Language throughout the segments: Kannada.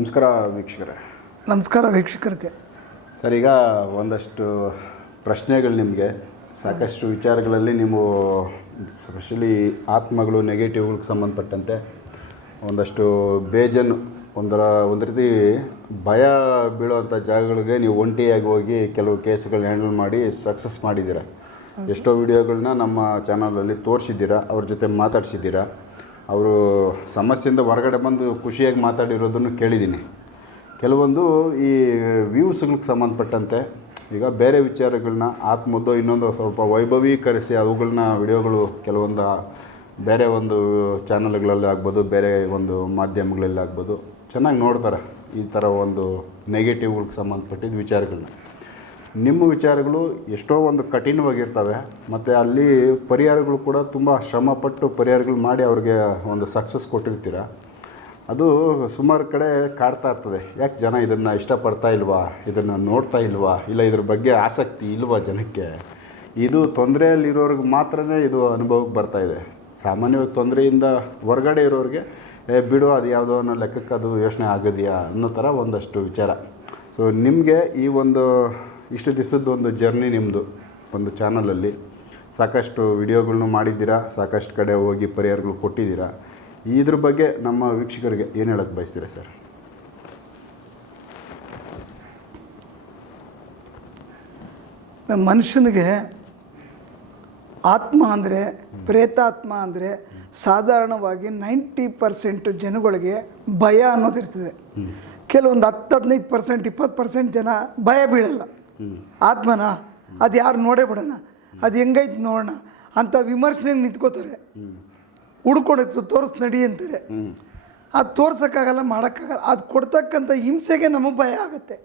ನಮಸ್ಕಾರ ವೀಕ್ಷಕರೇ. ನಮಸ್ಕಾರ ವೀಕ್ಷಕರಿಗೆ. ಸರ್ ಈಗ ಒಂದಷ್ಟು ಪ್ರಶ್ನೆಗಳು ನಿಮಗೆ. ಸಾಕಷ್ಟು ವಿಚಾರಗಳಲ್ಲಿ ನೀವು ಸ್ಪೆಷಲಿ ಆತ್ಮಗಳು ನೆಗೆಟಿವ್ಗಳಿಗೆ ಸಂಬಂಧಪಟ್ಟಂತೆ ಒಂದಷ್ಟು ಬೇಜನ್ ಒಂದರ ಒಂದು ರೀತಿ ಭಯ ಬೀಳುವಂಥ ಜಾಗಗಳಿಗೆ ನೀವು ಒಂಟಿಯಾಗಿ ಹೋಗಿ ಕೆಲವು ಕೇಸ್ಗಳನ್ನ ಹ್ಯಾಂಡಲ್ ಮಾಡಿ ಸಕ್ಸಸ್ ಮಾಡಿದ್ದೀರಾ? ಎಷ್ಟೋ ವಿಡಿಯೋಗಳನ್ನ ನಮ್ಮ ಚಾನಲಲ್ಲಿ ತೋರಿಸಿದ್ದೀರಾ ಅವ್ರ ಜೊತೆ ಮಾತಾಡ್ಸಿದ್ದೀರಾ? ಅವರು ಸಮಸ್ಯೆಯಿಂದ ಹೊರಗಡೆ ಬಂದು ಖುಷಿಯಾಗಿ ಮಾತಾಡಿರೋದನ್ನು ಕೇಳಿದ್ದೀನಿ. ಕೆಲವೊಂದು ಈ ವ್ಯೂಸ್ಗಳಿಗೆ ಸಂಬಂಧಪಟ್ಟಂತೆ ಈಗ ಬೇರೆ ವಿಚಾರಗಳನ್ನ ಆತ್ಮದ್ದು ಇನ್ನೊಂದು ಸ್ವಲ್ಪ ವೈಭವೀಕರಿಸಿ ಅವುಗಳನ್ನ ವಿಡಿಯೋಗಳು ಕೆಲವೊಂದು ಬೇರೆ ಒಂದು ಚಾನಲ್ಗಳಲ್ಲಿ ಆಗ್ಬೋದು, ಬೇರೆ ಒಂದು ಮಾಧ್ಯಮಗಳಲ್ಲಿ ಆಗ್ಬೋದು, ಚೆನ್ನಾಗಿ ನೋಡ್ತಾರೆ ಈ ಥರ ಒಂದು ನೆಗೆಟಿವ್ಗಳಿಗೆ ಸಂಬಂಧಪಟ್ಟಿದ್ದ ವಿಚಾರಗಳನ್ನ ನಿಮ್ಮ ವಿಚಾರಗಳು ಎಷ್ಟೋ ಒಂದು ಕಠಿಣವಾಗಿರ್ತವೆ, ಮತ್ತು ಅಲ್ಲಿ ಪರಿಹಾರಗಳು ಕೂಡ ತುಂಬ ಶ್ರಮಪಟ್ಟು ಪರಿಹಾರಗಳು ಮಾಡಿ ಅವ್ರಿಗೆ ಒಂದು ಸಕ್ಸಸ್ ಕೊಟ್ಟಿರ್ತೀರ? ಅದು ಸುಮಾರು ಕಡೆ ಕಾಡ್ತಾ ಇರ್ತದೆ. ಯಾಕೆ ಜನ ಇದನ್ನು ಇಷ್ಟಪಡ್ತಾ ಇಲ್ವಾ? ಇದನ್ನು ನೋಡ್ತಾ ಇಲ್ವಾ? ಇಲ್ಲ ಇದ್ರ ಬಗ್ಗೆ ಆಸಕ್ತಿ ಇಲ್ವಾ ಜನಕ್ಕೆ? ಇದು ತೊಂದರೆಯಲ್ಲಿರೋರಿಗೆ ಮಾತ್ರನೇ ಇದು ಅನುಭವಕ್ಕೆ ಬರ್ತಾ ಇದೆ. ಸಾಮಾನ್ಯವಾಗಿ ತೊಂದರೆಯಿಂದ ಹೊರಗಡೆ ಇರೋರಿಗೆ, ಏ, ಬಿಡು, ಅದು ಯಾವುದೋ ಅನ್ನೋ ಲೆಕ್ಕಕ್ಕೆ ಅದು ಯೋಚನೆ ಆಗೋದಿಯಾ? ಅನ್ನೋ ಥರ ಒಂದಷ್ಟು ವಿಚಾರ. ಸೊ ನಿಮಗೆ ಈ ಒಂದು ಇಷ್ಟು ದಿವಸದ್ದು ಒಂದು ಜರ್ನಿ ನಿಮ್ಮದು ಒಂದು ಚಾನಲಲ್ಲಿ. ಸಾಕಷ್ಟು ವಿಡಿಯೋಗಳನ್ನು ಮಾಡಿದ್ದೀರಾ? ಸಾಕಷ್ಟು ಕಡೆ ಹೋಗಿ ಪರಿಹಾರಗಳು ಕೊಟ್ಟಿದ್ದೀರಾ? ಇದ್ರ ಬಗ್ಗೆ ನಮ್ಮ ವೀಕ್ಷಕರಿಗೆ ಏನು ಹೇಳೋಕ್ಕೆ ಬಯಸ್ತೀರಾ ಸರ್? ನಮ್ಮ ಮನುಷ್ಯನಿಗೆ ಆತ್ಮ ಅಂದರೆ ಪ್ರೇತಾತ್ಮ ಅಂದರೆ ಸಾಧಾರಣವಾಗಿ ನೈಂಟಿ ಪರ್ಸೆಂಟ್ ಜನಗಳಿಗೆ ಭಯ ಅನ್ನೋದಿರ್ತದೆ. ಕೆಲವೊಂದು ಹತ್ತು ಹದಿನೈದು ಪರ್ಸೆಂಟ್ ಇಪ್ಪತ್ತು ಪರ್ಸೆಂಟ್ ಜನ ಭಯ ಬೀಳಲ್ಲ. ಆತ್ಮನ? ಅದು ಯಾರು ನೋಡೇ ಬಿಡೋಣ? ಅದು ಹೆಂಗೈತೆ ನೋಡೋಣ? ಅಂತ ವಿಮರ್ಶನೆಗೆ ನಿಂತ್ಕೋತಾರೆ. ಹುಡ್ಕೊಂಡು ತೋರಿಸ್ ನಡಿ ಅಂತಾರೆ. ಅದು ತೋರ್ಸೋಕ್ಕಾಗಲ್ಲ ಮಾಡೋಕ್ಕಾಗಲ್ಲ. ಅದು ಕೊಡ್ತಕ್ಕಂಥ ಹಿಂಸೆಗೆ ನಮಗೆ ಭಯ ಆಗುತ್ತೆ.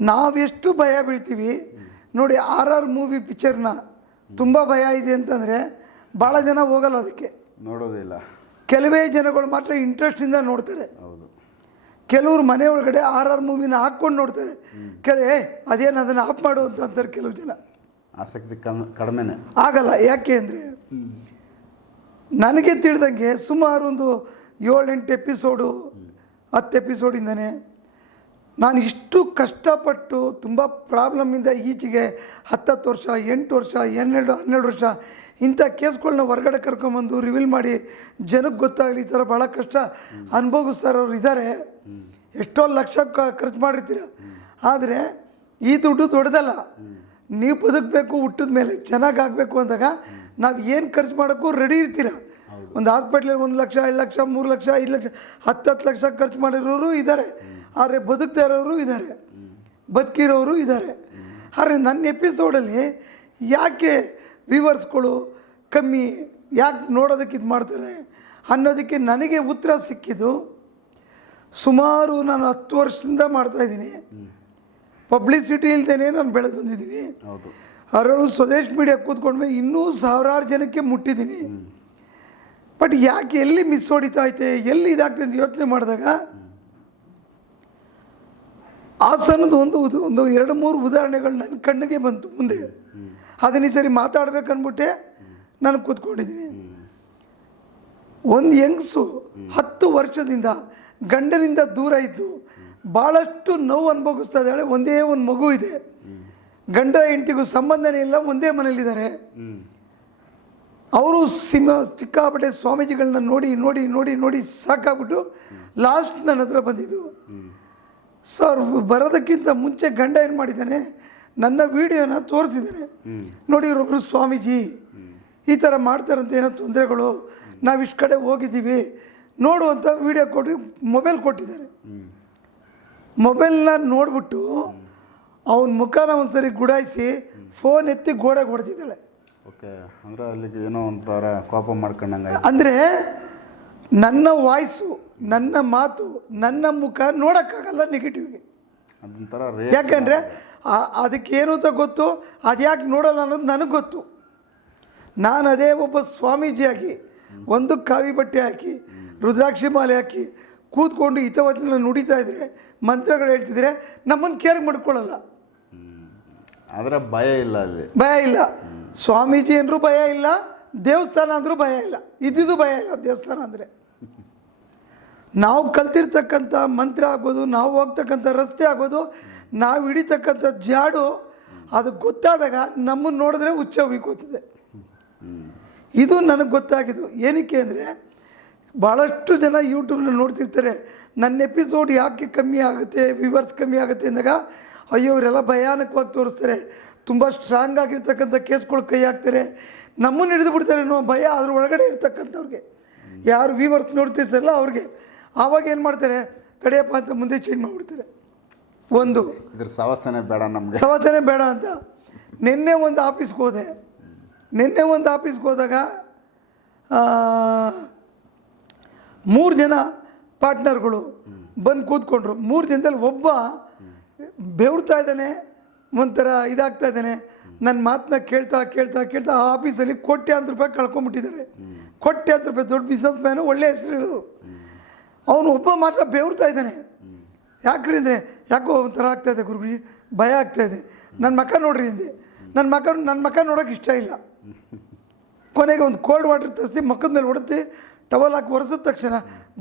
ನಾವೆಷ್ಟು ಭಯ ಬೀಳ್ತೀವಿ? ನೋಡಿ ಆರ್ ಆರ್ ಮೂವಿ ಪಿಕ್ಚರ್ನ ತುಂಬ ಭಯ ಇದೆ ಅಂತಂದರೆ ಭಾಳ ಜನ ಹೋಗಲ್ಲ ಅದಕ್ಕೆ. ನೋಡೋದಿಲ್ಲ ಕೆಲವೇ ಜನಗಳು ಮಾತ್ರ ಇಂಟ್ರೆಸ್ಟಿಂದ ನೋಡ್ತಾರೆ. ಕೆಲವರು ಮನೆ ಒಳಗಡೆ ಆರ್ ಆರ್ ಮೂವಿನ ಹಾಕ್ಕೊಂಡು ನೋಡ್ತಾರೆ. ಕೆಲ ಅದೇನು ಅದನ್ನು ಆಫ್ ಮಾಡು ಅಂತ ಅಂತಾರೆ ಕೆಲವು ಜನ. ಆಸಕ್ತಿ ಕಡಿಮೆ ಕಡಿಮೆನೆ. ಆಗಲ್ಲ ಯಾಕೆ ಅಂದರೆ ನನಗೆ ತಿಳಿದಂಗೆ ಸುಮಾರು ಒಂದು ಏಳೆಂಟು ಎಪಿಸೋಡು ಹತ್ತು ಎಪಿಸೋಡಿಂದನೇ ನಾನು ಇಷ್ಟು ಕಷ್ಟಪಟ್ಟು ತುಂಬ ಪ್ರಾಬ್ಲಮ್ಮಿಂದ ಈಚೆಗೆ ಹತ್ತತ್ತು ವರ್ಷ ಎಂಟು ವರ್ಷ ಹನ್ನೆರಡು ಹನ್ನೆರಡು ವರ್ಷ ಇಂಥ ಕೇಸ್ಗಳನ್ನ ಹೊರಗಡೆ ಕರ್ಕೊಂಬಂದು ರಿವೀಲ್ ಮಾಡಿ ಜನಕ್ಕೆ ಗೊತ್ತಾಗಲಿ ಈ ಥರ ಭಾಳ ಕಷ್ಟ. ಅನುಭವಿಸ್ತಾರವ್ರು ಇದ್ದಾರೆ ಎಷ್ಟೋ ಲಕ್ಷ ಖರ್ಚು ಮಾಡಿರ್ತೀರ. ಆದರೆ ಈ ದುಡ್ಡು ದೊಡ್ಡದಲ್ಲ. ನೀವು ಬದುಕಬೇಕು, ಹುಟ್ಟಿದ ಮೇಲೆ ಚೆನ್ನಾಗಿ ಆಗಬೇಕು ಅಂದಾಗ ನಾವು ಏನು ಖರ್ಚು ಮಾಡೋಕ್ಕೂ ರೆಡಿ ಇರ್ತೀರ. ಒಂದು ಹಾಸ್ಪಿಟ್ಲಲ್ಲಿ ಒಂದು ಲಕ್ಷ ಎರಡು ಲಕ್ಷ, ಮೂರು ಲಕ್ಷ, ಐದು ಲಕ್ಷ, ಹತ್ತು ಹತ್ತು ಲಕ್ಷ ಖರ್ಚು ಮಾಡಿರೋರು ಇದ್ದಾರೆ ಆದರೆ ಬದುಕ್ತಾ ಇರೋರು ಇದ್ದಾರೆ ಬದುಕಿರೋರು ಇದ್ದಾರೆ ಆದರೆ ನನ್ನ ಎಪಿಸೋಡಲ್ಲಿ ಯಾಕೆ ವ್ಯೂವರ್ಸ್ಗಳು ಕಮ್ಮಿ ಯಾಕೆ ನೋಡೋದಕ್ಕೆ ಇದು ಮಾಡ್ತಾರೆ? ಅನ್ನೋದಕ್ಕೆ ನನಗೆ ಉತ್ತರ ಸಿಕ್ಕಿದ್ದು ಸುಮಾರು ನಾನು ಹತ್ತು ವರ್ಷದಿಂದ ಮಾಡ್ತಾಯಿದ್ದೀನಿ ಪಬ್ಲಿಸಿಟಿ ಇಲ್ದೇ ನಾನು ಬೆಳೆದು ಬಂದಿದ್ದೀನಿ. ಅದರಲ್ಲೂ ಸ್ವದೇಶ್ ಮೀಡಿಯಾ ಕೂತ್ಕೊಂಡ್ಮೇಲೆ ಇನ್ನೂ ಸಾವಿರಾರು ಜನಕ್ಕೆ ಮುಟ್ಟಿದ್ದೀನಿ. ಬಟ್ ಯಾಕೆ ಎಲ್ಲಿ ಮಿಸ್ ಹೊಡಿತಾ ಐತೆ ಎಲ್ಲಿ ಇದಾಗ್ತದೆ ಅಂತ ಯೋಚನೆ ಮಾಡಿದಾಗ ಹಾಸನದ ಒಂದು ಉದ- ಒಂದು ಎರಡು ಮೂರು ಉದಾಹರಣೆಗಳು ನನ್ನ ಕಣ್ಣಿಗೆ ಬಂತು ಮುಂದೆ. ಅದನ್ನ ಈ ಸರಿ ಮಾತಾಡ್ಬೇಕನ್ಬಿಟ್ಟೆ ನಾನು ಕೂತ್ಕೊಂಡಿದ್ದೀನಿ. ಒಂದು ಹೆಂಗಸು ಹತ್ತು ವರ್ಷದಿಂದ ಗಂಡನಿಂದ ದೂರ ಇದ್ದು ಭಾಳಷ್ಟು ನೋವು ಅನುಭವಿಸ್ತಾ ಇದ್ದಾಳೆ, ಒಂದೇ ಒಂದು ಮಗು ಇದೆ. ಗಂಡ ಹೆಂಡತಿಗೂ ಸಂಬಂಧನೇ ಇಲ್ಲ, ಒಂದೇ ಮನೇಲಿದ್ದಾರೆ ಅವರು ಸಿಂಹ ಸಿಕ್ಕಾಪಟ್ಟೆ ಸ್ವಾಮೀಜಿಗಳನ್ನ ನೋಡಿ ನೋಡಿ ನೋಡಿ ನೋಡಿ ಸಾಕಾಗ್ಬಿಟ್ಟು ಲಾಸ್ಟ್ ನನ್ನ ಹತ್ರ ಬಂದಿದ್ದು. ಸರ್, ಬರೋದಕ್ಕಿಂತ ಮುಂಚೆ ಗಂಡ ಏನು ಮಾಡಿದ್ದಾನೆ? ನನ್ನ ವಿಡಿಯೋನ ತೋರಿಸಿದ್ದಾರೆ ನೋಡಿ ಇವರೊಬ್ಬರು ಸ್ವಾಮೀಜಿ ಈ ಥರ ಮಾಡ್ತಾರಂತ ಏನೋ ತೊಂದರೆಗಳು ನಾವು ಇಷ್ಟು ಕಡೆ ಹೋಗಿದ್ದೀವಿ ನೋಡುವಂಥ ವಿಡಿಯೋ ಕೊಟ್ಟು ಮೊಬೈಲ್ ಕೊಟ್ಟಿದ್ದಾರೆ. ಮೊಬೈಲ್ನ ನೋಡ್ಬಿಟ್ಟು ಅವನ ಮುಖನ ಒಂದ್ಸರಿ ಗುಡಾಯಿಸಿ ಫೋನ್ ಎತ್ತಿ ಗೋಡೆಗೆ ಹೊಡೆದಿದ್ದಾಳೆ ಓಕೆ ಅಂದರೆ ಅಲ್ಲಿ ಏನೋ ಒಂಥರ ಕೋಪ ಮಾಡ್ಕೊಂಡಂಗೆ ಅಂದರೆ ನನ್ನ ವಾಯ್ಸು ನನ್ನ ಮಾತು ನನ್ನ ಮುಖ ನೋಡೋಕ್ಕಾಗಲ್ಲ ನೆಗೆಟಿವ್ಗೆ ಅದೊಂಥರ ಯಾಕಂದರೆ ಅದಕ್ಕೇನು ಅಂತ ಗೊತ್ತು? ಅದ್ಯಾಕೆ ನೋಡಲ್ಲ ಅನ್ನೋದು ನನಗೆ ಗೊತ್ತು. ನಾನು ಅದೇ ಒಬ್ಬ ಸ್ವಾಮೀಜಿಯಾಗಿ ಒಂದು ಕಾವಿ ಬಟ್ಟೆ ಹಾಕಿ ರುದ್ರಾಕ್ಷಿ ಮಾಲೆ ಹಾಕಿ ಕೂತ್ಕೊಂಡು ಹಿತವಚನ ನುಡಿತಾ ಇದ್ರೆ ಮಂತ್ರಗಳು ಹೇಳ್ತಿದ್ರೆ ನಮ್ಮನ್ನು ಕೇರ್ ಮಾಡ್ಕೊಳ್ಳಲ್ಲ. ಆದರೆ ಭಯ ಇಲ್ಲ ಅಲ್ಲಿ. ಭಯ ಇಲ್ಲ. ಸ್ವಾಮೀಜಿ ಅಂದರೂ ಭಯ ಇಲ್ಲ ದೇವಸ್ಥಾನ ಅಂದರೂ ಭಯ ಇಲ್ಲ. ಇದ್ದಿದ್ದು ಭಯ ಇಲ್ಲ ದೇವಸ್ಥಾನ ಅಂದರೆ. ನಾವು ಕಲ್ತಿರ್ತಕ್ಕಂಥ ಮಂತ್ರ ಆಗ್ಬೋದು ನಾವು ಹೋಗ್ತಕ್ಕಂಥ ರಸ್ತೆ ಆಗ್ಬೋದು ನಾವು ಹಿಡಿತಕ್ಕಂಥ ಜಾಡು, ಅದು ಗೊತ್ತಾದಾಗ ನಮ್ಮನ್ನು ನೋಡಿದ್ರೆ ಹುಚ್ಚ ಹುಯ್ಕೋತದೆ ಇದು ನನಗೆ ಗೊತ್ತಾಗಿದ್ದು. ಏನಕ್ಕೆ ಅಂದರೆ ಭಾಳಷ್ಟು ಜನ ಯೂಟ್ಯೂಬ್ನ ನೋಡ್ತಿರ್ತಾರೆ, ನನ್ನ ಎಪಿಸೋಡ್ ಯಾಕೆ ಕಮ್ಮಿ ಆಗುತ್ತೆ ವಿವರ್ಸ್ ಕಮ್ಮಿ ಆಗುತ್ತೆ ಅಂದಾಗ, ಅಯ್ಯೋ, ಇವರೆಲ್ಲ ಭಯಾನಕವಾಗಿ ತೋರಿಸ್ತಾರೆ. ತುಂಬ ಸ್ಟ್ರಾಂಗ್ ಆಗಿರ್ತಕ್ಕಂಥ ಕೇಸ್ಗಳು ಕೈ ಹಾಕ್ತಾರೆ. ನಮ್ಮನ್ನು ಹಿಡಿದು ಬಿಡ್ತಾರೆ ಅನ್ನೋ ಭಯ ಅದ್ರ ಒಳಗಡೆ ಇರ್ತಕ್ಕಂಥವ್ರಿಗೆ. ಯಾರು ವಿವರ್ಸ್ ನೋಡ್ತಿರ್ತಾರಲ್ಲ ಅವ್ರಿಗೆ. ಆವಾಗ ಏನು ಮಾಡ್ತಾರೆ, ತಡೆಯಪ್ಪ ಅಂತ ಮುಂದೆ ಚೇಂಜ್ ಮಾಡಿಬಿಡ್ತಾರೆ. ಒಂದು. ಇದ್ರ ಸವಸನೆ ಬೇಡ ನಮಗೆ. ಸವಾಸನೆ ಬೇಡ ಅಂತ. ನಿನ್ನೆ ಒಂದು ಆಫೀಸ್ಗೆ ಹೋದೆ. ನಿನ್ನೆ ಒಂದು ಆಫೀಸ್ಗೆ ಹೋದಾಗ ಮೂರು ಜನ ಪಾರ್ಟ್ನರ್ಗಳು ಬಂದು ಕೂತ್ಕೊಂಡ್ರು. ಮೂರು ಜನದಲ್ಲಿ ಒಬ್ಬ ಬೆವರ್ತಾ ಇದ್ದಾನೆ ಒಂಥರ ಇದಾಗ್ತಾ ಇದ್ದಾನೆ. ನನ್ನ ಮಾತನ್ನ ಕೇಳ್ತಾ ಕೇಳ್ತಾ ಕೇಳ್ತಾ ಆ ಆಫೀಸಲ್ಲಿ ಕೋಟ್ಯಾಂತರ ರೂಪಾಯಿ ಕಳ್ಕೊಂಬಿಟ್ಟಿದ್ದಾರೆ. ಕೋಟ್ಯಾಂತರ ರೂಪಾಯಿ ದೊಡ್ಡ ಬಿಸ್ನೆಸ್ ಮ್ಯಾನು ಒಳ್ಳೆ ಹೆಸರು ಅವನು ಒಬ್ಬ ಮಾತ್ರ ಬೆವರ್ತಾ ಇದ್ದಾನೆ. ಯಾಕ್ರಿ ಅಂದರೆ ಯಾಕೋ ಒಂಥರ ಆಗ್ತಾಯಿದೆ ಗುರುಜಿ ಭಯ ಆಗ್ತಾಯಿದೆ ನನ್ನ ಮಕ್ಕ ನೋಡ್ರಿ ಹಿಂದೆ ನನ್ನ ಮಕ್ಕ ನನ್ನ ಮಕ್ಕ ನೋಡೋಕೆ ಇಷ್ಟ ಇಲ್ಲ. ಕೊನೆಗೆ ಒಂದು ಕೋಲ್ಡ್ ವಾಟರ್ ತರಿಸಿ ಮಕ್ಕದ ಮೇಲೆ ಹೊಡೆದು ಟವಲ್ ಹಾಕಿ ಒರೆಸಿದ ತಕ್ಷಣ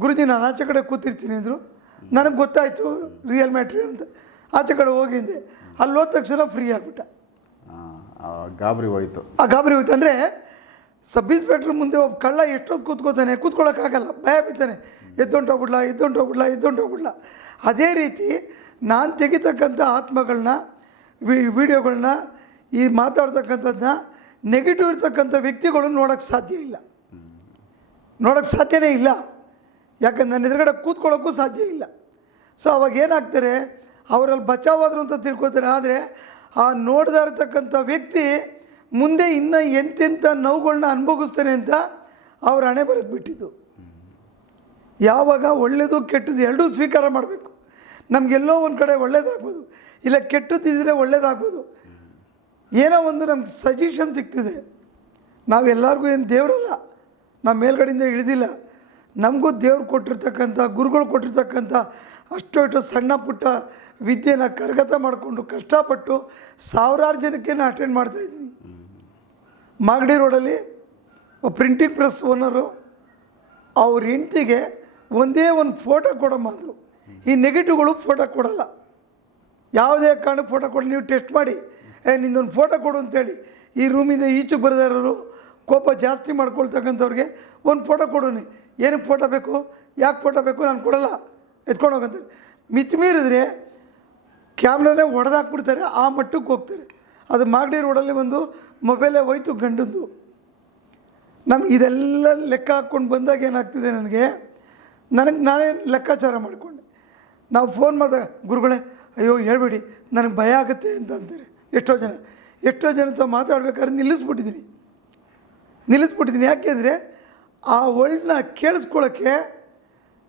ಗುರುಜಿ ನಾನು ಆಚೆ ಕಡೆ ಕೂತಿರ್ತೀನಿ ಅಂದರು. ನನಗೆ ಗೊತ್ತಾಯಿತು ರಿಯಲ್ ಮ್ಯಾಟ್ರಿ ಅಂತ. ಆಚೆ ಕಡೆ ಹೋಗಿದ್ದೆ ಅಲ್ಲಿ ಹೋದ ತಕ್ಷಣ ಫ್ರೀ ಆಗಿಬಿಟ್ಟ. ಗಾಬರಿ ಹೋಯ್ತು. ಆ ಗಾಬರಿ ಹೋಯ್ತು ಅಂದರೆ ಸಬ್ ಇನ್ಸ್ಪೆಕ್ಟ್ರ್ ಮುಂದೆ ಒಬ್ಬ ಕಳ್ಳ ಎಷ್ಟೊತ್ತು ಕೂತ್ಕೋತಾನೆ ಕೂತ್ಕೊಳ್ಳೋಕ್ಕಾಗಲ್ಲ ಭಯ ಬಿಡ್ತಾನೆ ಎದ್ದೊಂಟು ಹೋಗ್ಬಿಡ್ಲಾ ಎದ್ದೊಂಟು ಹೋಗ್ಬಿಡ್ಲಾ ಎದ್ದೊಂಟು ಹೋಗ್ಬಿಡ್ಲಾ ಅದೇ ರೀತಿ ನಾನು ತೆಗಿತಕ್ಕಂಥ ಆತ್ಮಗಳನ್ನ ವಿಡಿಯೋಗಳನ್ನ ಈ ಮಾತಾಡ್ತಕ್ಕಂಥದ್ದನ್ನ ನೆಗೆಟಿವ್ ಇರ್ತಕ್ಕಂಥ ವ್ಯಕ್ತಿಗಳು ನೋಡೋಕ್ಕೆ ಸಾಧ್ಯ ಇಲ್ಲ. ನೋಡೋಕ್ಕೆ ಸಾಧ್ಯವೇ ಇಲ್ಲ. ಯಾಕಂದ್ರೆ ನನ್ನ ಎದುರುಗಡೆ ಕೂತ್ಕೊಳ್ಳೋಕ್ಕೂ ಸಾಧ್ಯ ಇಲ್ಲ. ಸೊ ಅವಾಗ ಏನಾಗ್ತಾರೆ, ಅವರಲ್ಲಿ ಬಚಾವಾದರು ಅಂತ ತಿಳ್ಕೊತಾರೆ ಆದರೆ ಆ ನೋಡ್ದಾ ಇರ್ತಕ್ಕಂಥ ವ್ಯಕ್ತಿ ಮುಂದೆ ಇನ್ನೂ ಎಂತೆಂಥ ನೋವುಗಳನ್ನ ಅನುಭವಿಸ್ತಾನೆ ಅಂತ ಅವ್ರ ಹಣೆ ಬರಕ್ಕೆ ಬಿಟ್ಟಿದ್ದು ಯಾವಾಗ ಒಳ್ಳೆಯದು ಕೆಟ್ಟದ್ದು ಎರಡೂ ಸ್ವೀಕಾರ ಮಾಡಬೇಕು. ನಮಗೆಲ್ಲೋ ಒಂದು ಕಡೆ ಒಳ್ಳೇದಾಗ್ಬೋದು. ಇಲ್ಲ, ಕೆಟ್ಟದ್ದಿದ್ರೆ ಒಳ್ಳೇದಾಗ್ಬೋದು. ಏನೋ ಒಂದು ನಮ್ಗೆ ಸಜೆಷನ್ ಸಿಗ್ತಿದೆ. ನಾವು ಎಲ್ಲರಿಗೂ ಏನು ದೇವರಲ್ಲ ನಮ್ಮ ಮೇಲ್ಗಡೆಯಿಂದ ಇಳಿದಿಲ್ಲ. ನಮಗೂ ದೇವ್ರು ಕೊಟ್ಟಿರ್ತಕ್ಕಂಥ, ಗುರುಗಳು ಕೊಟ್ಟಿರ್ತಕ್ಕಂಥ ಅಷ್ಟು ಇಷ್ಟು ಸಣ್ಣ ಪುಟ್ಟ ವಿದ್ಯೆನ ಕರಗತ ಮಾಡಿಕೊಂಡು ಕಷ್ಟಪಟ್ಟು ಸಾವಿರಾರು ಜನಕ್ಕೆ ನಾನು ಅಟೆಂಡ್ ಮಾಡ್ತಾಯಿದ್ದೀನಿ ಮಾಗಡಿ ರೋಡಲ್ಲಿ ಪ್ರಿಂಟಿಂಗ್ ಪ್ರೆಸ್ ಓನರು ಅವ್ರ ಹೆಂಡ್ತಿಗೆ ಒಂದೇ ಒಂದು ಫೋಟೋ ಕೊಡಮ್ಮ ಅಂದರು. ಈ ನೆಗೆಟಿವ್ಗಳು ಫೋಟೋ ಕೊಡಲ್ಲ. ಯಾವುದೇ ಕಾರಣಕ್ಕೆ ಫೋಟೋ ಕೊಡಿ ನೀವು ಟೆಸ್ಟ್ ಮಾಡಿ. ಏ, ನಿಂದೊಂದು ಫೋಟೋ ಕೊಡು ಅಂತೇಳಿ. ಈ ರೂಮಿಂದ ಈಚು ಬರೆದಿರೋರು ಕೋಪ ಜಾಸ್ತಿ ಮಾಡ್ಕೊಳ್ತಕ್ಕಂಥವ್ರಿಗೆ ಒಂದು ಫೋಟೋ ಕೊಡೋನಿ ಏನಕ್ಕೆ ಫೋಟೋ ಬೇಕು? ಯಾಕೆ ಫೋಟೋ ಬೇಕು? ನಾನು ಕೊಡಲ್ಲ. ಎತ್ಕೊಂಡು ಹೋಗಂತ ಮಿತಿ ಮೀರಿದ್ರೆ ಕ್ಯಾಮ್ರಾನೇ ಹೊಡೆದಾಕ್ಬಿಡ್ತಾರೆ ಆ ಮಟ್ಟಕ್ಕೆ ಹೋಗ್ತಾರೆ. ಅದು ಮಾಗಡಿ ರೋಡಲ್ಲಿ ಒಂದು ಮೊಬೈಲೇ ಹೋಯ್ತು ಗಂಡಂದು. ನಮ್ಗೆ ಇದೆಲ್ಲ ಲೆಕ್ಕ ಹಾಕ್ಕೊಂಡು ಬಂದಾಗ ಏನಾಗ್ತಿದೆ ನನಗೆ? ನನಗೆ ನಾನೇ ಲೆಕ್ಕಾಚಾರ ಮಾಡಿಕೊಂಡೆ. ನಾವು ಫೋನ್ ಮಾಡಿದಾಗ ಗುರುಗಳೇ, ಅಯ್ಯೋ, ಹೇಳ್ಬೇಡಿ, ನನಗೆ ಭಯ ಆಗುತ್ತೆ ಅಂತ ಅಂತಾರೆ. ಎಷ್ಟೋ ಜನ ಎಷ್ಟೋ ಜನ ತಾವು ಮಾತಾಡ್ಬೇಕಾದ್ರೆ ನಿಲ್ಲಿಸ್ಬಿಟ್ಟಿದ್ದೀನಿ ನಿಲ್ಲಿಸ್ಬಿಟ್ಟಿದ್ದೀನಿ ಯಾಕೆಂದರೆ ಆ ವರ್ಲ್ಡ್ನ ಕೇಳಿಸ್ಕೊಳ್ಳೋಕ್ಕೆ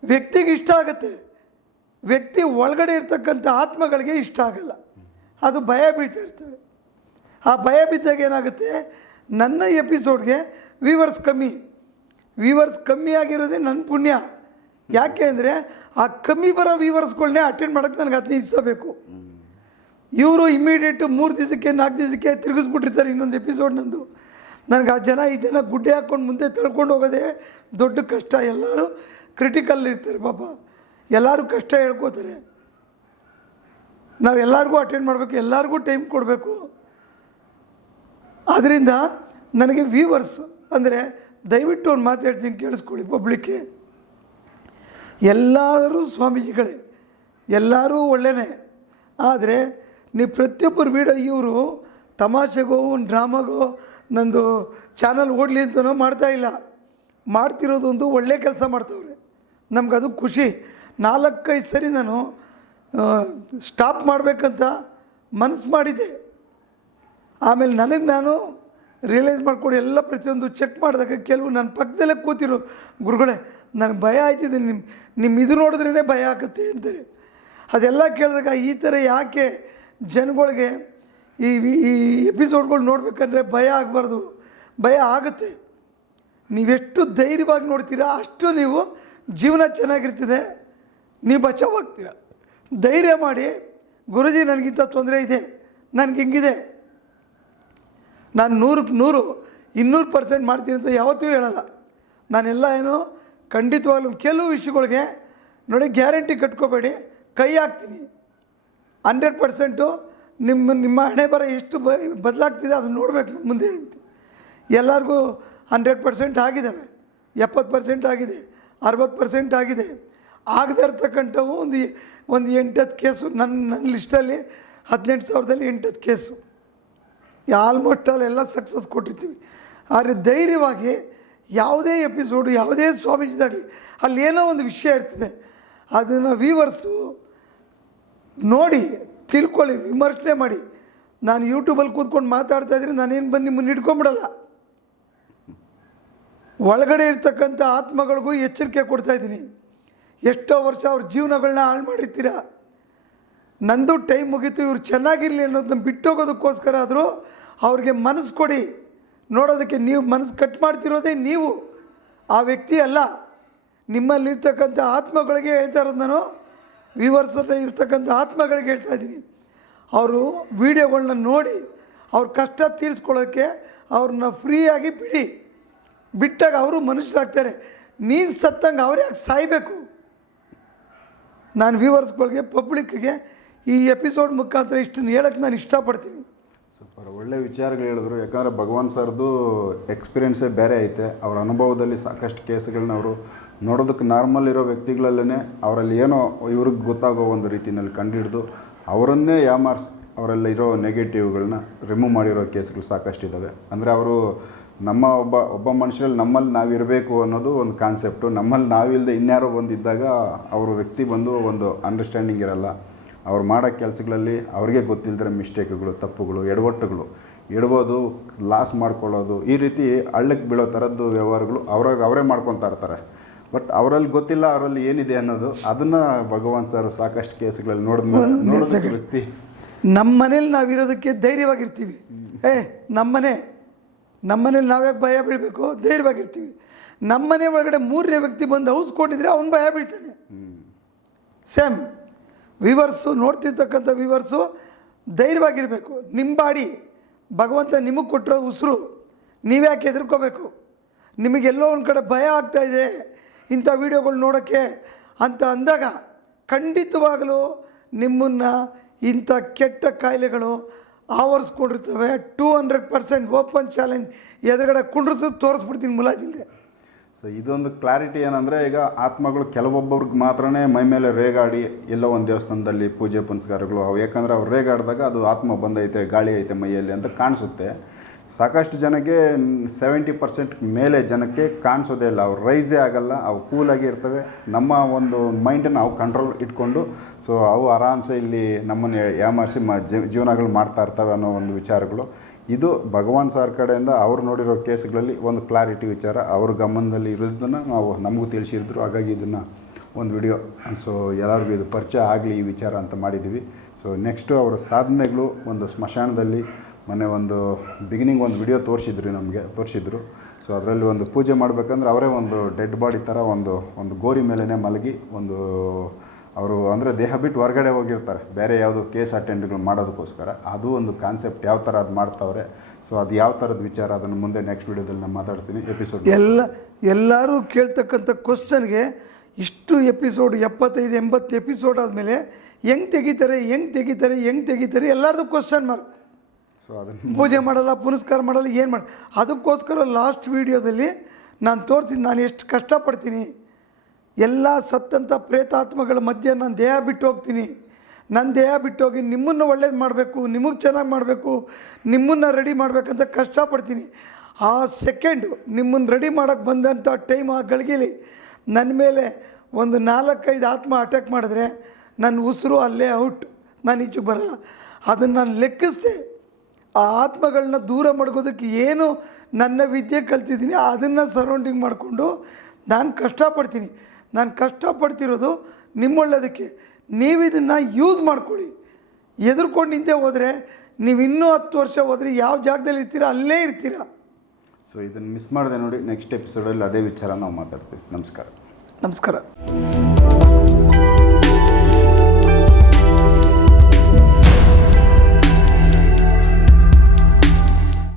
ವ್ಯಕ್ತಿಗೆ ಇಷ್ಟ ಆಗುತ್ತೆ. ವ್ಯಕ್ತಿ ಒಳಗಡೆ ಇರ್ತಕ್ಕಂಥ ಆತ್ಮಗಳಿಗೆ ಇಷ್ಟ ಆಗಲ್ಲ. ಅದು ಭಯ ಬೀಳ್ತಾ ಇರ್ತವೆ ಆ ಭಯ ಬಿದ್ದಾಗ ಏನಾಗುತ್ತೆ, ನನ್ನ ಎಪಿಸೋಡ್ಗೆ ವೀವರ್ಸ್ ಕಮ್ಮಿ. ವೀವರ್ಸ್ ಕಮ್ಮಿ ಆಗಿರೋದೇ ನನ್ನ ಪುಣ್ಯ. ಯಾಕೆ ಅಂದರೆ ಆ ಕಮ್ಮಿ ಬರೋ ವ್ಯೂವರ್ಸ್ಗಳನ್ನೇ ಅಟೆಂಡ್ ಮಾಡೋಕ್ಕೆ ನನಗೆ ಹದಿನೈದು ದಿವಸ ಬೇಕು. ಇವರು ಇಮ್ಮಿಡಿಯೇಟ್ ಮೂರು ದಿವಸಕ್ಕೆ, ನಾಲ್ಕು ದಿವಸಕ್ಕೆ ತಿರುಗಿಸ್ಬಿಟ್ಟಿರ್ತಾರೆ ಇನ್ನೊಂದು ಎಪಿಸೋಡ್ ನಂದು. ನನಗೆ ಆ ಜನ ಈ ಜನ ಗುಡ್ಡೆ ಹಾಕ್ಕೊಂಡು ಮುಂದೆ ತಳ್ಕೊಂಡು ಹೋಗೋದೇ ದೊಡ್ಡ ಕಷ್ಟ. ಎಲ್ಲರೂ ಕ್ರಿಟಿಕಲ್ ಇರ್ತಾರೆ ಪಾಪ. ಎಲ್ಲರೂ ಕಷ್ಟ ಹೇಳ್ಕೋತಾರೆ. ನಾವು ಎಲ್ಲರಿಗೂ ಅಟೆಂಡ್ ಮಾಡಬೇಕು, ಎಲ್ಲರಿಗೂ ಟೈಮ್ ಕೊಡಬೇಕು. ಆದ್ದರಿಂದ ನನಗೆ ವ್ಯೂವರ್ಸ್ ಅಂದರೆ ದಯವಿಟ್ಟು ಒಂದು ಮಾತು ಹೇಳ್ತೀನಿ ಕೇಳಿಸ್ಕೊಳ್ಳಿ ಪಬ್ಲಿಕ್ಕೆ ಎಲ್ಲರೂ ಸ್ವಾಮೀಜಿಗಳೇ ಎಲ್ಲರೂ ಒಳ್ಳೆಯೇ ಆದರೆ ನೀವು ಪ್ರತಿಯೊಬ್ಬರು ವೀಡಿಯೋ ಇವರು ತಮಾಷೆಗೋ ಒಂದು ಡ್ರಾಮಾಗೋ, ನಂದು ಚಾನಲ್ ಓಡಲಿ ಅಂತನೋ ಮಾಡ್ತಾ ಇಲ್ಲ. ಮಾಡ್ತಿರೋದೊಂದು ಒಳ್ಳೆ ಕೆಲಸ ಮಾಡ್ತವ್ರೆ. ಅದು ಖುಷಿ. ನಾಲ್ಕೈದು ಸರಿ ನಾನು ಸ್ಟಾಪ್ ಮಾಡಬೇಕಂತ ಮನಸ್ಸು ಮಾಡಿದ್ದೆ ಆಮೇಲೆ ನನಗೆ ನಾನು ರಿಯಲೈಸ್ ಮಾಡಿಕೊಡಿ ಎಲ್ಲ ಪ್ರತಿಯೊಂದು ಚೆಕ್ ಮಾಡಿದಾಗ ಕೆಲವು ನನ್ನ ಪಕ್ಕದಲ್ಲೇ ಕೂತಿರು ಗುರುಗಳೇ ನನಗೆ ಭಯ ಆಯ್ತಿದೆ ನಿಮ್ಮ ನಿಮ್ಮ ಇದು ನೋಡಿದ್ರೇ ಭಯ ಆಗುತ್ತೆ ಅಂತಾರೆ. ಅದೆಲ್ಲ ಕೇಳಿದಾಗ ಈ ಥರ ಯಾಕೆ ಜನಗಳಿಗೆ ಈ ಈ ಎಪಿಸೋಡ್ಗಳು ನೋಡ್ಬೇಕಂದ್ರೆ ಭಯ ಆಗಬಾರ್ದು. ಭಯ ಆಗುತ್ತೆ. ನೀವೆಷ್ಟು ಧೈರ್ಯವಾಗಿ ನೋಡ್ತೀರಾ ಅಷ್ಟು ನೀವು ಜೀವನ ಚೆನ್ನಾಗಿರ್ತದೆ. ನೀವು ಬಚಾವಾಗ್ತೀರ. ಧೈರ್ಯ ಮಾಡಿ, ಗುರುಜಿ ನನಗಿಂತ ತೊಂದರೆ ಇದೆ, ನನಗೆ ಹಿಂಗಿದೆ. ನಾನು ನೂರಕ್ಕೆ ನೂರು, ಇನ್ನೂರು ಪರ್ಸೆಂಟ್ ಮಾಡ್ತೀನಿ ಅಂತ ಯಾವತ್ತೂ ಹೇಳಲ್ಲ. ನಾನೆಲ್ಲ ಏನು ಖಂಡಿತವಾಗ್ಲೂ ಕೆಲವು ವಿಷಯಗಳಿಗೆ ನೋಡಿ ಗ್ಯಾರಂಟಿ ಕಟ್ಕೋಬೇಡಿ, ಕೈ ಹಾಕ್ತೀನಿ. ಹಂಡ್ರೆಡ್ ಪರ್ಸೆಂಟು ನಿಮ್ಮ ನಿಮ್ಮ ಹಣೆ ಬರ ಎಷ್ಟು ಬ, ಬದಲಾಗ್ತಿದೆ ಅದನ್ನು ನೋಡಬೇಕು ಮುಂದೆ ಅಂತ. ಎಲ್ಲರಿಗೂ ಹಂಡ್ರೆಡ್ ಪರ್ಸೆಂಟ್ ಆಗಿದ್ದಾವೆ ಎಪ್ಪತ್ತು ಪರ್ಸೆಂಟ್ ಆಗಿದೆ, ಅರವತ್ತು ಪರ್ಸೆಂಟ್ ಆಗಿದೆ. ಆಗದೇ ಇರ್ತಕ್ಕಂಥವು ಒಂದು ಒಂದು ಎಂಟತ್ತು ಕೇಸು ನನ್ನ ನನ್ನ ಲಿಸ್ಟಲ್ಲಿ ಹದಿನೆಂಟು ಸಾವಿರದಲ್ಲಿ ಎಂಟತ್ತು ಕೇಸು. ಆಲ್ಮೋಸ್ಟ್ ಆಲ್ ಎಲ್ಲ ಸಕ್ಸಸ್ ಕೊಟ್ಟಿರ್ತೀವಿ. ಆದರೆ ಧೈರ್ಯವಾಗಿ ಯಾವುದೇ ಎಪಿಸೋಡು ಯಾವುದೇ ಸ್ವಾಮೀಜಿದಾಗಲಿ ಅಲ್ಲಿ ಏನೋ ಒಂದು ವಿಷಯ ಇರ್ತದೆ. ಅದನ್ನು ವೀವರ್ಸು ನೋಡಿ, ತಿಳ್ಕೊಳ್ಳಿ ವಿಮರ್ಶನೆ ಮಾಡಿ. ನಾನು ಯೂಟ್ಯೂಬಲ್ಲಿ ಕೂತ್ಕೊಂಡು ಮಾತಾಡ್ತಾ ಇದ್ರೆ ನಾನೇನು ಬಂದು ನಿಮ್ಮನ್ನು ಹಿಡ್ಕೊಂಬಿಡಲ್ಲ. ಒಳಗಡೆ ಇರ್ತಕ್ಕಂಥ ಆತ್ಮಗಳಿಗೂ ಎಚ್ಚರಿಕೆ ಕೊಡ್ತಾ ಇದ್ದೀನಿ. ಎಷ್ಟೋ ವರ್ಷ ಅವ್ರ ಜೀವನಗಳನ್ನ ಹಾಳು ಮಾಡಿರ್ತೀರ? ನಂದು ಟೈಮ್ ಮುಗೀತು, ಇವ್ರು ಚೆನ್ನಾಗಿರಲಿ ಅನ್ನೋದನ್ನ ಬಿಟ್ಟೋಗೋದಕ್ಕೋಸ್ಕರ ಆದರೂ ಅವ್ರಿಗೆ ಮನಸ್ಸು ಕೊಡಿ. ನೋಡೋದಕ್ಕೆ ನೀವು ಮನಸ್ಸು ಕಟ್ ಮಾಡ್ತಿರೋದೇ ನೀವು. ಆ ವ್ಯಕ್ತಿ ಅಲ್ಲ. ನಿಮ್ಮಲ್ಲಿರ್ತಕ್ಕಂಥ ಆತ್ಮಗಳಿಗೆ ಹೇಳ್ತಾ ಇರೋದು ನಾನು. ವ್ಯೂವರ್ಸಲ್ಲಿ ಇರ್ತಕ್ಕಂಥ ಆತ್ಮಗಳಿಗೆ ಹೇಳ್ತಾ ಇದ್ದೀನಿ. ಅವರು ವೀಡಿಯೋಗಳನ್ನ ನೋಡಿ ಅವ್ರ ಕಷ್ಟ ತೀರಿಸ್ಕೊಳ್ಳೋಕ್ಕೆ ಅವ್ರನ್ನ ಫ್ರೀಯಾಗಿ ಬಿಡಿ. ಬಿಟ್ಟಾಗ ಅವರು ಮನುಷ್ಯರಾಗ್ತಾರೆ. ನೀನು ಸತ್ತಂಗೆ ಅವ್ರು ಯಾಕೆ ಸಾಯಬೇಕು? ನಾನು ವ್ಯೂವರ್ಸ್ಗಳಿಗೆ ಪಬ್ಲಿಕ್ಗೆ ಈ ಎಪಿಸೋಡ್ ಮುಖಾಂತರ ಇಷ್ಟನ್ನು ಹೇಳಕ್ಕೆ ನಾನು ಇಷ್ಟಪಡ್ತೀನಿ. ಸೂಪರ್. ಒಳ್ಳೆ ವಿಚಾರಗಳು ಹೇಳಿದ್ರು. ಯಾಕಂದರೆ ಭಗವಾನ್ ಸರ್ದು ಎಕ್ಸ್ಪೀರಿಯನ್ಸೇ ಬೇರೆ ಐತೆ. ಅವರ ಅನುಭವದಲ್ಲಿ ಸಾಕಷ್ಟು ಕೇಸ್ಗಳನ್ನ ಅವರು ನೋಡೋದಕ್ಕೆ ನಾರ್ಮಲ್ ಇರೋ ವ್ಯಕ್ತಿಗಳಲ್ಲೇ ಅವರಲ್ಲಿ ಏನೋ ಇವ್ರಿಗೆ ಗೊತ್ತಾಗೋ ಒಂದು ರೀತಿಯಲ್ಲಿ ಕಂಡುಹಿಡಿದು ಅವರನ್ನೇ ಯಾಮಾರ್ಸ್ ಅವರಲ್ಲಿ ಇರೋ ನೆಗೆಟಿವ್ಗಳನ್ನ ರಿಮೂವ್ ಮಾಡಿರೋ ಕೇಸ್ಗಳು ಸಾಕಷ್ಟಿದ್ದಾವೆ ಅಂದರೆ ಅವರು ನಮ್ಮ ಒಬ್ಬ ಒಬ್ಬ ಮನುಷ್ಯರಲ್ಲಿ ನಮ್ಮಲ್ಲಿ ನಾವಿರಬೇಕು ಅನ್ನೋದು ಒಂದು ಕಾನ್ಸೆಪ್ಟು ನಮ್ಮಲ್ಲಿ ನಾವಿಲ್ಲದೆ ಇನ್ಯಾರೋ ಬಂದಿದ್ದಾಗ ಅವರು ವ್ಯಕ್ತಿ ಬಂದು ಒಂದು ಅಂಡರ್ಸ್ಟ್ಯಾಂಡಿಂಗ್ ಇರಲ್ಲ. ಅವ್ರು ಮಾಡೋ ಕೆಲಸಗಳಲ್ಲಿ ಅವ್ರಿಗೆ ಗೊತ್ತಿಲ್ಲದ್ರೆ ಮಿಸ್ಟೇಕ್ಗಳು ತಪ್ಪುಗಳು ಎಡವಟ್ಟುಗಳು. ಇಡ್ಬೋದು ಲಾಸ್ ಮಾಡ್ಕೊಳ್ಳೋದು. ಈ ರೀತಿ ಹಳ್ಳಕ್ಕೆ ಬೀಳೋ ಥರದ್ದು ವ್ಯವಹಾರಗಳು ಅವ್ರಾಗ ಅವರೇ ಮಾಡ್ಕೊತಾ ಇರ್ತಾರೆ. ಬಟ್ ಅವರಲ್ಲಿ ಗೊತ್ತಿಲ್ಲ ಅವರಲ್ಲಿ ಏನಿದೆ ಅನ್ನೋದು ಅದನ್ನು ಭಗವಾನ್ ಸರ್ ಸಾಕಷ್ಟು ಕೇಸ್ಗಳಲ್ಲಿ second. ವ್ಯಕ್ತಿ. ನಮ್ಮ ಮನೇಲಿ ನಾವಿರೋದಕ್ಕೆ ಧೈರ್ಯವಾಗಿರ್ತೀವಿ. ಏ ನಮ್ಮನೆ ನಮ್ಮನೇಲಿ ನಾವ್ಯಾಕೆ ಭಯ ಬೀಳಬೇಕು? ಧೈರ್ಯವಾಗಿರ್ತೀವಿ. ನಮ್ಮನೆ ಒಳಗಡೆ ಮೂರನೇ ವ್ಯಕ್ತಿ ಬಂದು ಹೌಸ್ ಕೊಟ್ಟಿದ್ರೆ ಅವ್ನು ಭಯ ಬೀಳ್ತಾನೆ. ಸೇಮ್ ವಿವರ್ಸು, ನೋಡ್ತಿರ್ತಕ್ಕಂಥ ವಿವರ್ಸು ಧೈರ್ಯವಾಗಿರಬೇಕು. ನಿಮ್ಮ ಬಾಡಿ ಭಗವಂತ ನಿಮಗೆ ಕೊಟ್ಟಿರೋ ಉಸಿರು, ನೀವ್ಯಾಕೆ ಎದುರ್ಕೋಬೇಕು ನಿಮಗೆಲ್ಲೋ ಒಂದು ಕಡೆ ಭಯ ಆಗ್ತಾ ಇದೆ ಇಂಥ ವೀಡಿಯೋಗಳು ನೋಡೋಕ್ಕೆ ಅಂತ ಅಂದಾಗ ಖಂಡಿತವಾಗಲೂ ನಿಮ್ಮನ್ನು ಇಂಥ ಕೆಟ್ಟ ಕಾಯಿಲೆಗಳು ಆವರಿಸ್ಕೊಂಡಿರ್ತವೆ. Two hundred percent open challenge ಎದುರುಗಡೆ ಕುಂಡ್ರಿಸೋದು ತೋರಿಸ್ಬಿಡ್ತೀನಿ ಮುಲಾಜಿಲ್ದೆ ಸೊ ಇದೊಂದು ಕ್ಲಾರಿಟಿ ಏನಂದರೆ ಈಗ ಆತ್ಮಗಳು ಕೆಲವೊಬ್ಬರಿಗೆ ಮಾತ್ರನೇ ಮೈ ಮೇಲೆ ರೇಗಾಡಿ ಎಲ್ಲೋ ಒಂದು ದೇವಸ್ಥಾನದಲ್ಲಿ ಪೂಜೆ ಪುನಸ್ಕಾರಗಳು ಅವು. ಯಾಕಂದರೆ ಅವ್ರು ರೇಗಾಡಿದಾಗ ಅದು ಆತ್ಮ ಬಂದೈತೆ, ಗಾಳಿ ಐತೆ ಮೈಯಲ್ಲಿ ಅಂತ ಕಾಣಿಸುತ್ತೆ. ಸಾಕಷ್ಟು ಜನಕ್ಕೆ ಸೆವೆಂಟಿ ಪರ್ಸೆಂಟ್ ಮೇಲೆ ಜನಕ್ಕೆ ಕಾಣಿಸೋದೇ ಇಲ್ಲ. ಅವ್ರು ರೈಸೇ ಆಗಲ್ಲ, ಅವು ಕೂಲಾಗಿ ಇರ್ತವೆ. ನಮ್ಮ ಒಂದು ಮೈಂಡನ್ನು ಅವು ಕಂಟ್ರೋಲ್ ಇಟ್ಕೊಂಡು ಸೊ ಅವು ಆರಾಮ್ಸೆ ಇಲ್ಲಿ ನಮ್ಮನ್ನು ಯಾಮಾರಿಸಿ ಮ ಜೀವನಗಳು ಮಾಡ್ತಾ ಇರ್ತವೆ ಅನ್ನೋ ಒಂದು ವಿಚಾರಗಳು. ಇದು ಭಗವಾನ್ ಸರ್ ಕಡೆಯಿಂದ ಅವ್ರು ನೋಡಿರೋ ಕೇಸ್ಗಳಲ್ಲಿ ಒಂದು ಕ್ಲಾರಿಟಿ ವಿಚಾರ, ಅವ್ರ ಗಮನದಲ್ಲಿ ಇರೋದನ್ನು ನಾವು ನಮಗೂ ತಿಳಿಸಿದ್ರು. ಹಾಗಾಗಿ ಇದನ್ನು ಒಂದು ವಿಡಿಯೋ. ಸೊ ಎಲ್ಲರಿಗೂ ಇದು ಪರಿಚಯ ಆಗಲಿ ಈ ವಿಚಾರ ಅಂತ ಮಾಡಿದ್ದೀವಿ ಸೊ ನೆಕ್ಸ್ಟು ಅವರ ಸಾಧನೆಗಳು ಒಂದು ಸ್ಮಶಾನದಲ್ಲಿ ಮೊನ್ನೆ ಒಂದು ಬಿಗಿನಿಂಗ್ ಒಂದು ವಿಡಿಯೋ ತೋರಿಸಿದ್ರು ನಮಗೆ, ತೋರಿಸಿದ್ರು. ಸೊ ಅದರಲ್ಲಿ ಒಂದು ಪೂಜೆ ಮಾಡಬೇಕಂದ್ರೆ ಅವರೇ ಒಂದು ಡೆಡ್ ಬಾಡಿ ಥರ ಒಂದು ಒಂದು ಗೋರಿ ಮೇಲೇ ಮಲಗಿ ಒಂದು ಅವರು ಅಂದರೆ ದೇಹ ಬಿಟ್ಟು ಹೊರಗಡೆ ಹೋಗಿರ್ತಾರೆ. ಬೇರೆ ಯಾವುದೋ ಕೇಸ್ ಅಟೆಂಡ್ಗಳು ಮಾಡೋದಕ್ಕೋಸ್ಕರ. ಅದು ಒಂದು ಕಾನ್ಸೆಪ್ಟ್ ಯಾವ ಥರ ಅದು ಮಾಡ್ತಾವ್ರೆ. ಸೊ ಅದು ಯಾವ ಥರದ ವಿಚಾರ ಅದನ್ನು ಮುಂದೆ ನೆಕ್ಸ್ಟ್ ವಿಡಿಯೋದಲ್ಲಿ ನಾನು ಮಾತಾಡ್ತೀನಿ. ಎಪಿಸೋಡ್ ಎಲ್ಲ ಎಲ್ಲರೂ ಕೇಳ್ತಕ್ಕಂಥ ಕ್ವಶನ್ಗೆ ಇಷ್ಟು ಎಪಿಸೋಡ್ ಎಪ್ಪತ್ತೈದು ಎಂಬತ್ತು ಎಪಿಸೋಡ್ ಆದಮೇಲೆ ಹೆಂಗೆ ತೆಗಿತಾರೆ ಹೆಂಗೆ ತೆಗಿತಾರೆ ಹೆಂಗೆ ತೆಗಿತಾರೆ ಎಲ್ಲರದು ಕ್ವಶನ್ ಮಾರ್ಕ್ ಸೊ ಅದನ್ನು ಪೂಜೆ ಮಾಡಲ್ಲ ಪುನಸ್ಕಾರ ಮಾಡಲ್ಲ ಏನು ಮಾಡಿ ಅದಕ್ಕೋಸ್ಕರ ಲಾಸ್ಟ್ ವೀಡಿಯೋದಲ್ಲಿ ನಾನು ತೋರಿಸಿದ್ದು ನಾನು ಎಷ್ಟು ಕಷ್ಟಪಡ್ತೀನಿ. ಎಲ್ಲ ಸತ್ತಂಥ ಪ್ರೇತಾತ್ಮಗಳ ಮಧ್ಯೆ ನಾನು ದೇಹ ಬಿಟ್ಟು ಹೋಗ್ತೀನಿ. ನನ್ನ ದೇಹ ಬಿಟ್ಟೋಗಿ ನಿಮ್ಮನ್ನು ಒಳ್ಳೇದು ಮಾಡಬೇಕು, ನಿಮಗೆ ಚೆನ್ನಾಗಿ ಮಾಡಬೇಕು, ನಿಮ್ಮನ್ನು ರೆಡಿ ಮಾಡಬೇಕಂತ ಕಷ್ಟಪಡ್ತೀನಿ. ಆ ಸೆಕೆಂಡು ನಿಮ್ಮನ್ನು ರೆಡಿ ಮಾಡೋಕ್ಕೆ ಬಂದಂಥ ಟೈಮ್ ಆ ಗಳಿಗೆಲಿ ನನ್ನ ಮೇಲೆ ಒಂದು ನಾಲ್ಕೈದು ಆತ್ಮ ಅಟ್ಯಾಕ್ ಮಾಡಿದ್ರೆ ನನ್ನ ಉಸಿರು ಅಲ್ಲೇ ಔಟ್ ನಾನು ಈಚೆಗೆ ಬರಲ್ಲ. ಅದನ್ನು ನಾನು ಲೆಕ್ಕಿಸಿ ಆ ಆತ್ಮಗಳನ್ನ ದೂರ ಮಾಡ್ಕೋದಕ್ಕೆ ಏನು ನನ್ನ ವಿದ್ಯೆ ಕಲ್ತಿದ್ದೀನಿ, ಅದನ್ನು ಸರೌಂಡಿಂಗ್ ಮಾಡಿಕೊಂಡು ನಾನು ಕಷ್ಟಪಡ್ತೀನಿ. ನಾನು ಕಷ್ಟಪಡ್ತಿರೋದು ನಿಮ್ಮೊಳ್ಳೇದಕ್ಕೆ. ನೀವು ಇದನ್ನು ಯೂಸ್ ಮಾಡ್ಕೊಳ್ಳಿ. ಎದುರ್ಕೊಂಡು ಹಿಂದೆ ಹೋದರೆ ನೀವು ಇನ್ನೂ ಹತ್ತು ವರ್ಷ ಹೋದರೆ ಯಾವ ಜಾಗದಲ್ಲಿ ಇರ್ತೀರ ಅಲ್ಲೇ ಇರ್ತೀರ. ಸೊ ಇದನ್ನು ಮಿಸ್ ಮಾಡಿದೆ ನೋಡಿ ನೆಕ್ಸ್ಟ್ ಎಪಿಸೋಡಲ್ಲಿ ಅದೇ ವಿಚಾರ ನಾವು ಮಾತಾಡ್ತೀವಿ. ನಮಸ್ಕಾರ. ನಮಸ್ಕಾರ.